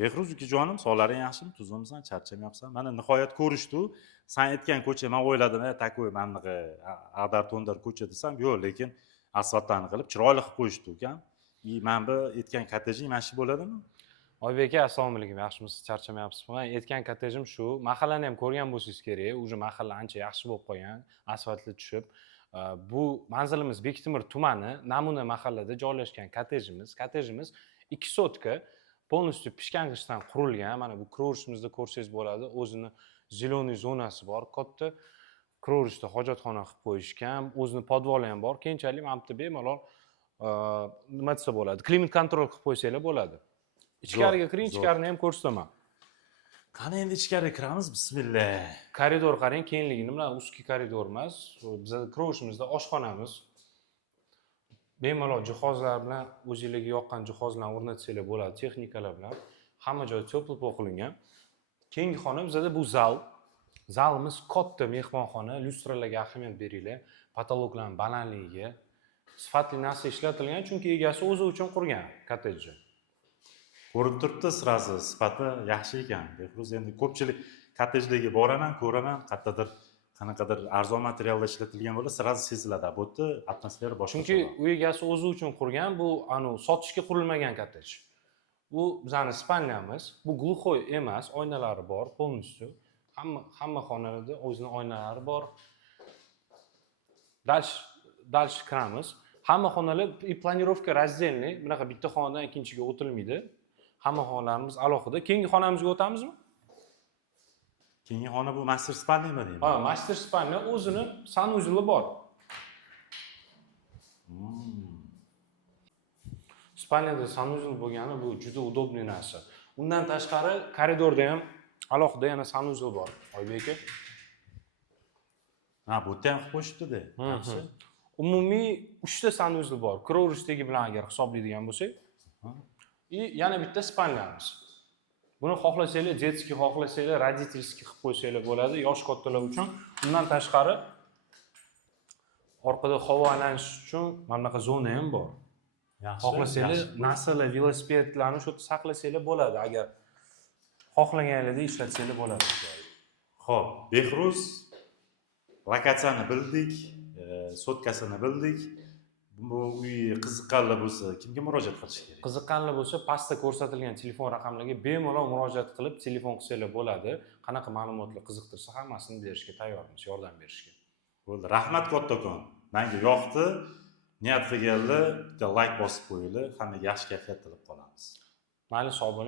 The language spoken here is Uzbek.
Behruz ukajonim, sog'laring yaxshimi? Tuzimsan, charchamayapsan? Mana nihoyat ko'rishdi. Sen aytgan ko'cha, men o'yladim, takoy manaqa ag'dar-to'ndar ko'cha desam, yo'q, lekin asfaltlarni qilib chiroyli qilib qo'yishdi ukam. Men bu aytgan kottejing mana shu bo'ladimi? Oybek aka, assalomu alaykum. Yaxshimisiz? Charchamayapsizmi? Men aytgan kottejim shu. Mahallani ham ko'rgan bo'lsangiz kerak. Uje mahalla ancha yaxshi bo'lib qolgan, asfaltli tushib. Bu manzilimiz Bektemir tumani Namuna mahallada joylashgan kottejimiz. Kottejimiz 2 sotka полностью pishkang'ichdan qurilgan. Mana bu kro'rishimizda ko'rsangiz bo'ladi. O'zini zeleniy zonasi bor, katta. Kro'rishda hojatxona qilib qo'yishgan. O'zini podvoli ham bor. Keyinchalik mana bu yerda bemalol nima desa bo'ladi? Klimat kontrol qilib qo'ysanglar bo'ladi. Ichkariga kiring, ichkarini ham ko'rsataman. Qani endi ichkariga kiramiz, bismillah. Koridor qarang, kengligini bilan узкий koridor emas. Bizda kro'shimizda oshxonamiz. Bemalol jihozlar bilan o'zingizga yoqqan jihozlarni o'rnatsanglar bo'ladi, texnikalar bilan. Hamma joy teplopol qilingan. Keyingi xona bizda bu zal. Zalimiz katta mehmonxona, lyustralarga ahamiyat beringlar. Patologlarning balandligiga sifatli narsa ishlatilgan, chunki egasi o'zi uchun qurgan kottejni. Ko'rib turibdi, sirasi sifati yaxshi ekan. Behruz endi ko'pchilik kottejlarga boraman, ko'raman, qanaqadir arzon materialda ishlatilgan bo'lsa, sirasi seziladi. Bu yerda atmosfera boshqa. Chunki u egasi o'zi uchun qurgan, bu sotishga qurilmagan kottej. Bu bizning spalnyamiz. Bu glukhoy emas, oynalari bor, полностью. Hamma xonalarda o'zining oynalari bor. Dальше kiramiz. Hamma xonalar planirovka раздельный, bunaqa bitta xonadan ikkinchiga o'tilmaydi. Hamma xonalarimiz alohida. Keyingi xonamizga o'tamizmi? Keyingi xona bu master spalnyami deymi? Ha, master spalnya o'zini sanuzeli bor. Spalnyada sanuzel bo'lgani bu juda удобный narsa. Undan tashqari koridorda ham alohida yana sanuzel bor. Oybek aka. Ha, bu yerda ham qilib qo'yishibdi-da. Yaxshi. Umumiy 3 ta sanuzel bor. Kro'rishdagi bilan agar hisoblaydigan bo'lsak, yana bitta spalnyamiz. Buni xohlasanglar, детский xohlasanglar, родительский qilib qo'ysanglar bo'ladi, yosh kattalar uchun. Undan tashqari orqada havo aylanish uchun mana bunaqa zona ham bor. Yaxshi. Xohlasanglar, narsalar, velosipedlarni shu yerda saqlasanglar bo'ladi, agar xohlaganingizda ishlatsanglar bo'ladi. Xo'p, Behruz lokatsiyani bildik, sotkasini bildik. Bu uy qiziqqanlar bo'lsa, kimga murojaat qilish kerak? Qiziqqanlar bo'lsa, pastda ko'rsatilgan telefon raqamlariga bemalol murojaat qilib, telefon qilsanglar bo'ladi. Qanaqa ma'lumotlar qiziqtirsa, hammasini berishga tayyormiz, yordam berishga. Bo'ldi. Rahmat kattakon. Menga yoqdi. Niyat qilganlar bitta like bosib qo'yinglar. Hammaga yaxshi kayfiyat tilab qolamiz. Mayli, sog' bo'ling.